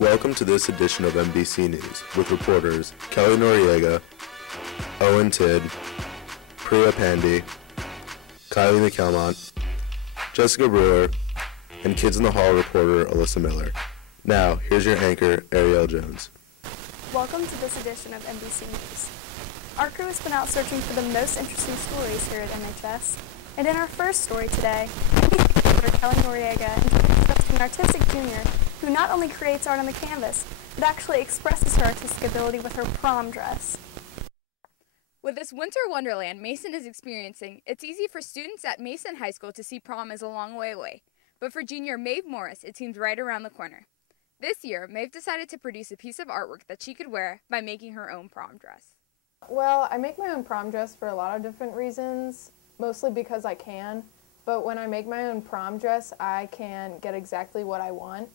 Welcome to this edition of MBC News with reporters Kelly Noriega, Owen Tidd, Priya Pandey, Kylie McKelmont, Jessica Brewer, and Kids in the Hall reporter Alyssa Miller. Now, here's your anchor, Ariel Jones. Welcome to this edition of MBC News. Our crew has been out searching for the most interesting stories here at MHS, and in our first story today, MBC reporter Kelly Noriega introduced us to an artistic junior who not only creates art on the canvas, but actually expresses her artistic ability with her prom dress. With this winter wonderland Mason is experiencing, it's easy for students at Mason High School to see prom as a long way away. But for junior Maeve Morris, it seems right around the corner. This year, Maeve decided to produce a piece of artwork that she could wear by making her own prom dress. Well, I make my own prom dress for a lot of different reasons, mostly because I can. But when I make my own prom dress, I can get exactly what I want,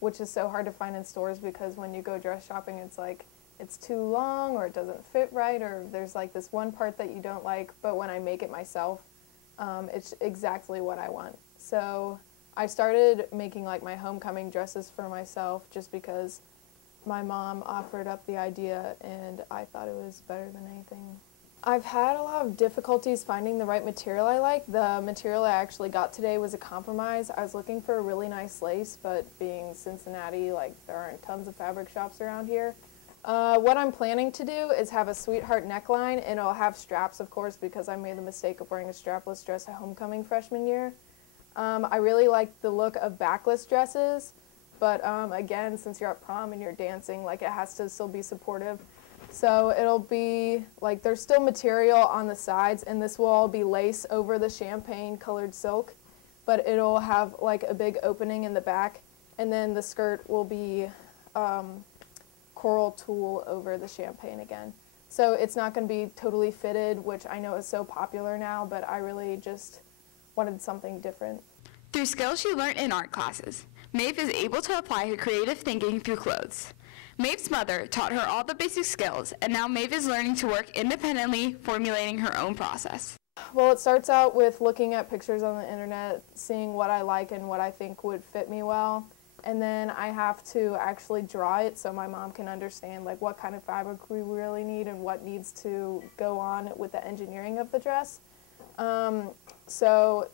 which is so hard to find in stores because when you go dress shopping, it's like it's too long or it doesn't fit right or there's like this one part that you don't like. But when I make it myself, it's exactly what I want. So I started making like my homecoming dresses for myself just because my mom offered up the idea and I thought it was better than anything. I've had a lot of difficulties finding the right material I like. The material I actually got today was a compromise. I was looking for a really nice lace, but being Cincinnati, like there aren't tons of fabric shops around here. What I'm planning to do is have a sweetheart neckline, and it'll have straps, of course, because I made the mistake of wearing a strapless dress at homecoming freshman year. I really like the look of backless dresses, but again, since you're at prom and you're dancing, like it has to still be supportive. So it'll be like there's still material on the sides, and this will all be lace over the champagne colored silk, but it'll have like a big opening in the back, and then the skirt will be coral tulle over the champagne again. So it's not going to be totally fitted, which I know is so popular now, but I really just wanted something different. Through skills she learned in art classes, Maeve is able to apply her creative thinking through clothes. Maeve's mother taught her all the basic skills, and now Maeve is learning to work independently, formulating her own process. Well, it starts out with looking at pictures on the internet, seeing what I like and what I think would fit me well, and then I have to actually draw it so my mom can understand like what kind of fabric we really need and what needs to go on with the engineering of the dress. So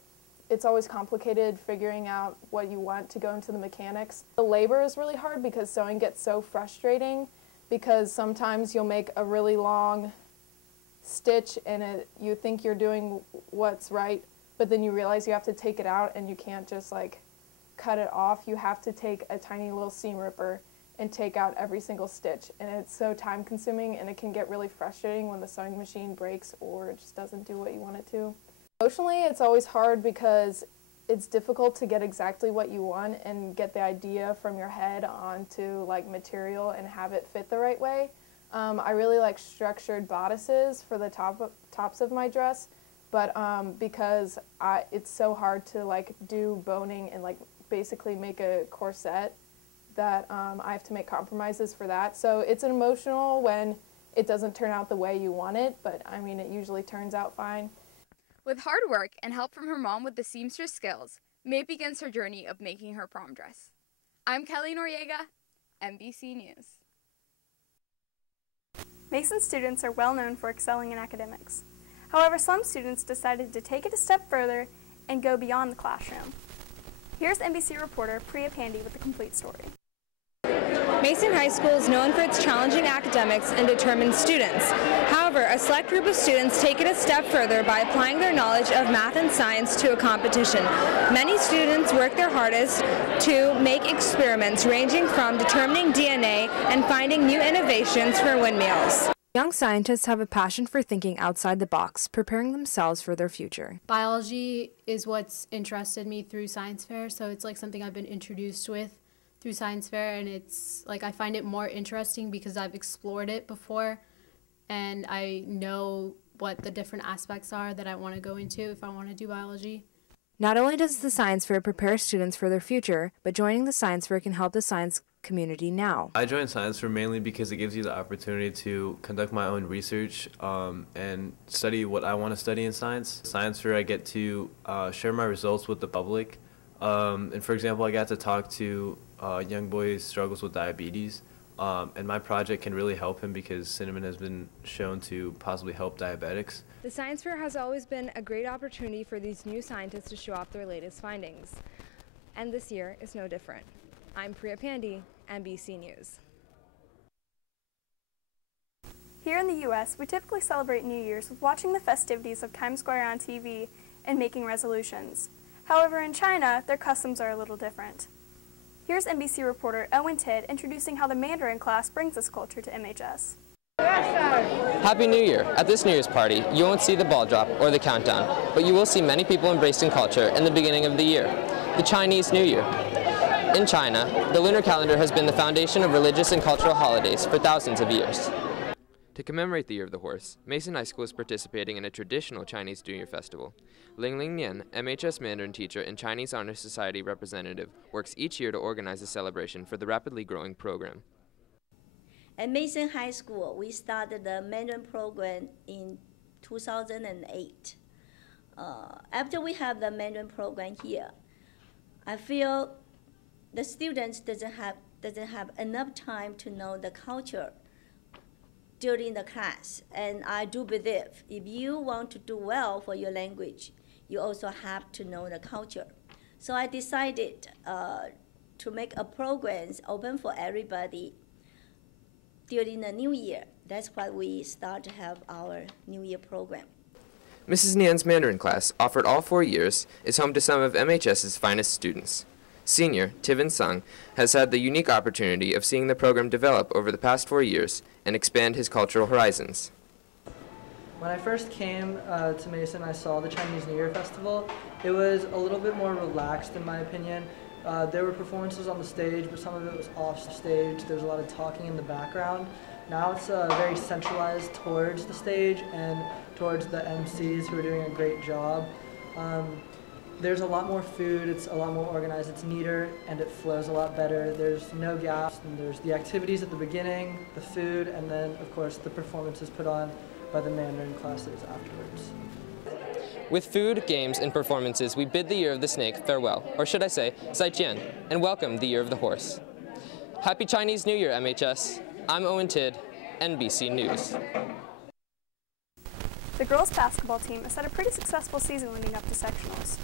it's always complicated figuring out what you want to go into the mechanics. The labor is really hard because sewing gets so frustrating because sometimes you'll make a really long stitch and you think you're doing what's right, but then you realize you have to take it out and you can't just like cut it off. You have to take a tiny little seam ripper and take out every single stitch, and it's so time consuming and it can get really frustrating when the sewing machine breaks or it just doesn't do what you want it to. Emotionally, it's always hard because it's difficult to get exactly what you want and get the idea from your head onto like material and have it fit the right way. I really like structured bodices for the tops of my dress, but because it's so hard to like do boning and like basically make a corset that I have to make compromises for that. So it's emotional when it doesn't turn out the way you want it, but I mean it usually turns out fine. With hard work and help from her mom with the seamstress skills, Maeve begins her journey of making her prom dress. I'm Kelly Noriega, MBC News. Mason students are well known for excelling in academics. However, some students decided to take it a step further and go beyond the classroom. Here's NBC reporter Priya Pandey with the complete story. Mason High School is known for its challenging academics and determined students. However, a select group of students take it a step further by applying their knowledge of math and science to a competition. Many students work their hardest to make experiments ranging from determining DNA and finding new innovations for windmills. Young scientists have a passion for thinking outside the box, preparing themselves for their future. Biology is what's interested me through science fair, so it's like something I've been introduced with through science fair, and it's like I find it more interesting because I've explored it before and I know what the different aspects are that I want to go into if I want to do biology. Not only does the science fair prepare students for their future, but joining the science fair can help the science community now. I joined science fair mainly because it gives you the opportunity to conduct my own research and study what I want to study in science. Science fair, I get to share my results with the public. And for example, I got to talk to a young boy who struggles with diabetes, and my project can really help him because cinnamon has been shown to possibly help diabetics. The science fair has always been a great opportunity for these new scientists to show off their latest findings. And this year is no different. I'm Priya Pandey, MBC News. Here in the U.S., we typically celebrate New Year's with watching the festivities of Times Square on TV and making resolutions. However, in China, their customs are a little different. Here's NBC reporter Owen Tidd introducing how the Mandarin class brings this culture to MHS. Happy New Year! At this New Year's party, you won't see the ball drop or the countdown, but you will see many people embracing culture in the beginning of the year, the Chinese New Year. In China, the lunar calendar has been the foundation of religious and cultural holidays for thousands of years. To commemorate the Year of the Horse, Mason High School is participating in a traditional Chinese New Year festival. Ling Nian, MHS Mandarin teacher and Chinese Honor Society representative, works each year to organize a celebration for the rapidly growing program. At Mason High School, we started the Mandarin program in 2008. After we have the Mandarin program here, I feel the students doesn't have enough time to know the culture during the class. And I do believe if you want to do well for your language, you also have to know the culture. So I decided to make a program open for everybody during the New Year. That's why we start to have our New Year program. Mrs. Nian's Mandarin class, offered all 4 years, is home to some of MHS's finest students. Senior Tivin Sung has had the unique opportunity of seeing the program develop over the past 4 years and expand his cultural horizons. When I first came to Mason, I saw the Chinese New Year Festival. It was a little bit more relaxed in my opinion. There were performances on the stage, but some of it was off stage. There was a lot of talking in the background. Now it's very centralized towards the stage and towards the MCs who are doing a great job. There's a lot more food, it's a lot more organized, it's neater, and it flows a lot better. There's no gaps, and there's the activities at the beginning, the food, and then, of course, the performances put on by the Mandarin classes afterwards. With food, games, and performances, we bid the Year of the Snake farewell, or should I say, 再见, and welcome the Year of the Horse. Happy Chinese New Year, MHS. I'm Owen Tidd, NBC News. The girls' basketball team has had a pretty successful season leading up to sectionals.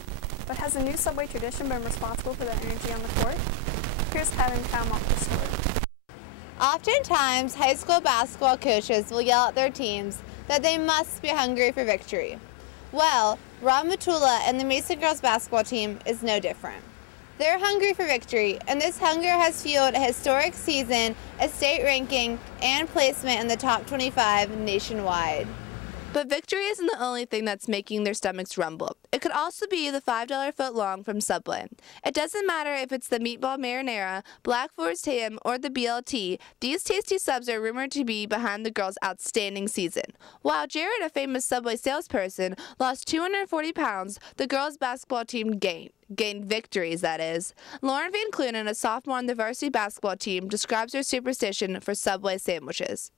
But has a new subway tradition been responsible for the energy on the court? Here's Kylie McCallum with the story. Oftentimes, high school basketball coaches will yell at their teams that they must be hungry for victory. Well, Rob Matula and the Mason girls basketball team is no different. They're hungry for victory, and this hunger has fueled a historic season, a state ranking, and placement in the top 25 nationwide. But victory isn't the only thing that's making their stomachs rumble. It could also be the $5 footlong from Subway. It doesn't matter if it's the meatball marinara, black forest ham, or the BLT, these tasty subs are rumored to be behind the girls' outstanding season. While Jared, a famous Subway salesperson, lost 240 pounds, the girls' basketball team gained victories, that is. Lauren Van Clunen, a sophomore on the varsity basketball team, describes her superstition for Subway sandwiches.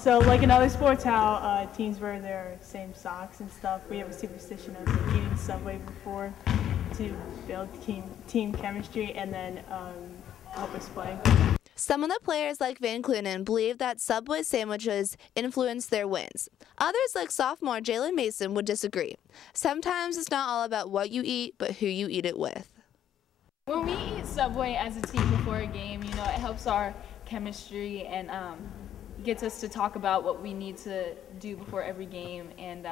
So like in other sports, how teams wear their same socks and stuff, we have a superstition of eating Subway before to build team chemistry and then help us play. Some of the players like Van Clunen believe that Subway sandwiches influence their wins. Others like sophomore Jalen Mason would disagree. Sometimes it's not all about what you eat, but who you eat it with. When we eat Subway as a team before a game, it helps our chemistry and gets us to talk about what we need to do before every game, and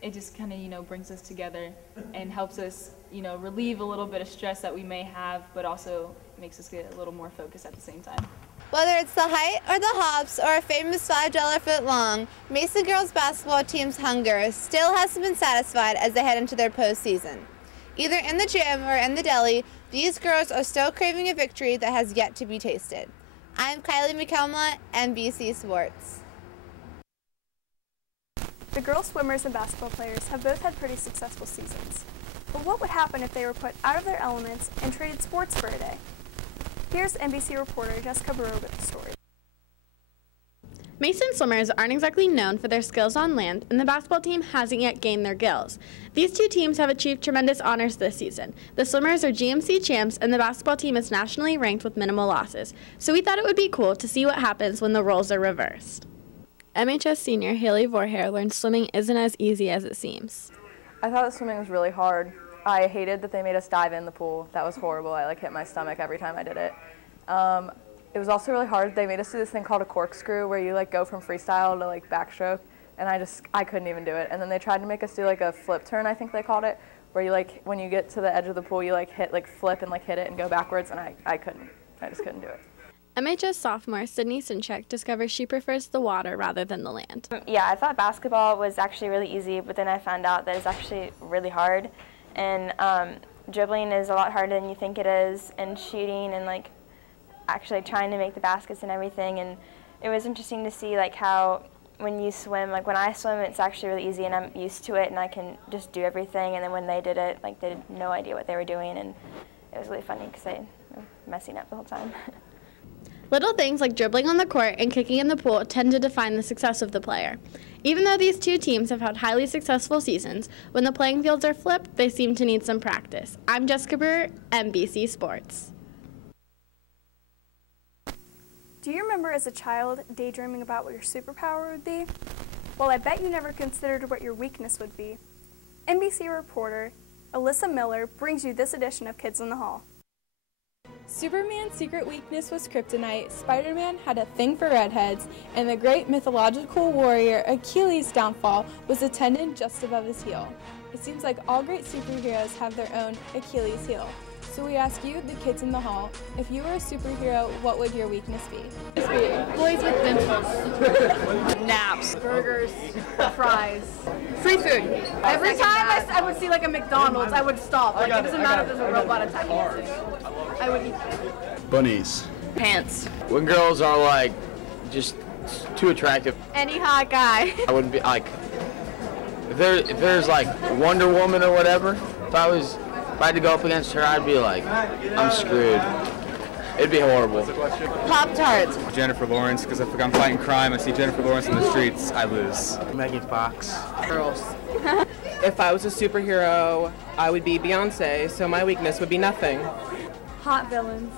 it just kind of brings us together and helps us relieve a little bit of stress that we may have, but also makes us get a little more focused at the same time. Whether it's the height or the hops or a famous $5 footlong, Mason girls basketball team's hunger still hasn't been satisfied as they head into their postseason. Either in the gym or in the deli, these girls are still craving a victory that has yet to be tasted. I'm Kylie McCallum, NBC Sports. The girls swimmers and basketball players have both had pretty successful seasons. But what would happen if they were put out of their elements and traded sports for a day? Here's NBC reporter Jessica Burrow with the story. Mason swimmers aren't exactly known for their skills on land, and the basketball team hasn't yet gained their gills. These two teams have achieved tremendous honors this season. The swimmers are GMC champs, and the basketball team is nationally ranked with minimal losses. So we thought it would be cool to see what happens when the roles are reversed. MHS senior Haley Vorhair learned swimming isn't as easy as it seems. I thought swimming was really hard. I hated that they made us dive in the pool. That was horrible. I hit my stomach every time I did it. It was also really hard. They made us do this thing called a corkscrew where you go from freestyle to backstroke, and I couldn't even do it. And then they tried to make us do a flip turn, I think they called it, where you when you get to the edge of the pool, you hit flip and hit it and go backwards, and I couldn't. I just couldn't do it. MHS sophomore Sydney Sinchek discovers she prefers the water rather than the land. Yeah, I thought basketball was actually really easy, but then I found out that it's actually really hard. And dribbling is a lot harder than you think it is, and shooting and actually trying to make the baskets and everything. And it was interesting to see how when you swim, when I swim, it's actually really easy and I'm used to it and I can just do everything. And then when they did it, they had no idea what they were doing, and it was really funny because they were messing up the whole time. Little things like dribbling on the court and kicking in the pool tend to define the success of the player. Even though these two teams have had highly successful seasons, when the playing fields are flipped, they seem to need some practice. I'm Jessica Brewer, MBC Sports. Do you remember as a child daydreaming about what your superpower would be? Well, I bet you never considered what your weakness would be. NBC reporter Alyssa Miller brings you this edition of Kids in the Hall. Superman's secret weakness was kryptonite, Spider-Man had a thing for redheads, and the great mythological warrior Achilles' downfall was a tendon just above his heel. It seems like all great superheroes have their own Achilles heel. So we ask you, the kids in the hall, if you were a superhero, what would your weakness be? Boys with dimples. Naps. Burgers. Fries. Free food. Every time I would see a McDonald's, I would stop. It doesn't matter if there's a robot attacking us. I would eat Bunnies. pants. When girls are just too attractive. Any hot guy. I wouldn't be if there's Wonder Woman or whatever, if I had to go up against her, I'd be I'm screwed. It'd be horrible. Pop-Tarts. Jennifer Lawrence, because if I'm fighting crime, I see Jennifer Lawrence in the streets, I lose. Megan Fox. Girls. If I was a superhero, I would be Beyonce, so my weakness would be nothing. Hot villains.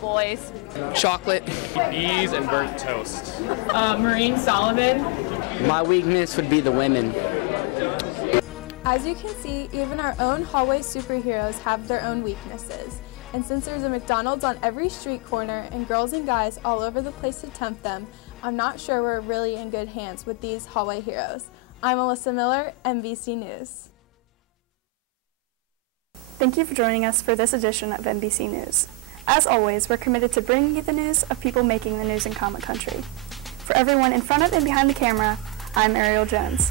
Boys. Chocolate. Bees and burnt toast. Maureen Sullivan. My weakness would be the women. As you can see, even our own hallway superheroes have their own weaknesses. And since there's a McDonald's on every street corner and girls and guys all over the place to tempt them, I'm not sure we're really in good hands with these hallway heroes. I'm Alyssa Miller, MBC News. Thank you for joining us for this edition of NBC News. As always, we're committed to bringing you the news of people making the news in Comet Country. For everyone in front of and behind the camera, I'm Ariel Jones.